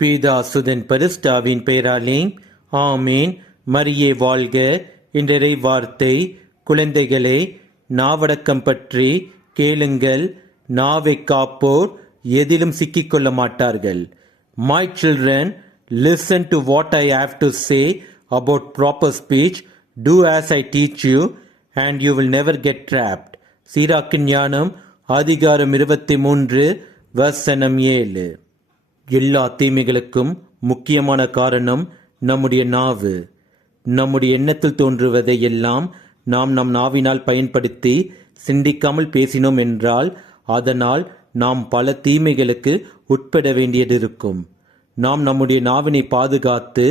பீதாசுதன் பரிஸ்டாவின் பெயராலே ஆமேன். மரியே வாழ்க. இன்றை வார்த்தை, குழந்தைகளே, நாவடக்கம் பற்றி கேளுங்கள். நாவை காப்போர் எதிலும் சிக்கிக்கொள்ள மாட்டார்கள். My children, listen to what I have to say about proper speech. Do as I teach you and you will never get trapped. சீராக்கின் ஞானம் அதிகாரம் 23 வசனம் 7. எல்லா தீமைகளுக்கும் முக்கியமான காரணம் நம்முடைய நாவு. நம்முடைய எண்ணத்தில் தோன்றுவதை எல்லாம் நாம் நம் நாவினால் பயன்படுத்தி சிந்திக்காமல் பேசினோம் என்றால் அதனால் நாம் பல தீமைகளுக்கு உட்பட வேண்டியது இருக்கும். நாம் நம்முடைய நாவினை பாதுகாத்து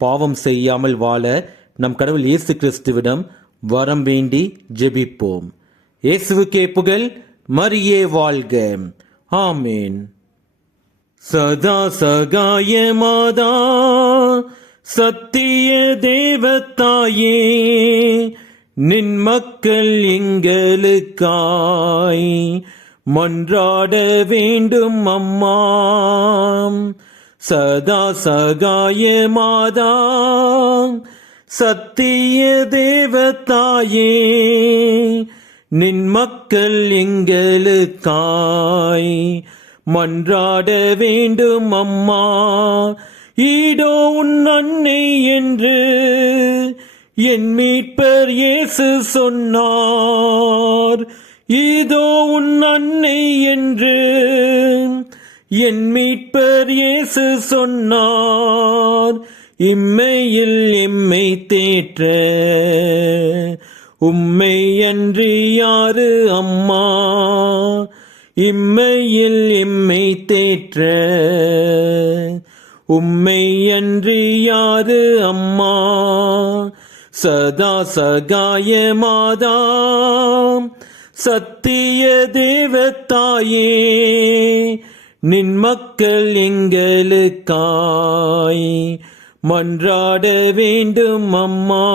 பாவம் செய்யாமல் வாழ நம் கடவுள் இயேசு கிறிஸ்துவிடம் வரம் வேண்டி ஜெபிப்போம். இயேசுவுக்கே புகழ். மரியே வாழ்க. ஆமேன். சதா சகாய மாதா, சத்திய தேவத்தாயே, நின் மக்கள் எங்களுக்காய் மன்றாட வேண்டும் அம்மா. சதா சகாய மாதா, சத்திய தேவத்தாயே, நின் மக்கள் எங்களுக்காய் மன்றாட வேண்டும் அம்மா. ஈடோ உன் அன்னை என்று என் மீட்பர் இயேசு சொன்னார். இதோ உன் அன்னை என்று என் மீட்பர் இயேசு சொன்னார். இம்மையில் எம்மை தேற்ற உம்மை அன்றி யாரு அம்மா. இம்மையில் எம்மை தேற்ற உம்மை அன்றி யாரு அம்மா. சதா சகாய மாதா, சத்திய தேவத்தாயே, நின் மக்கள் எங்களுக்காய் மன்றாட வேண்டும் அம்மா.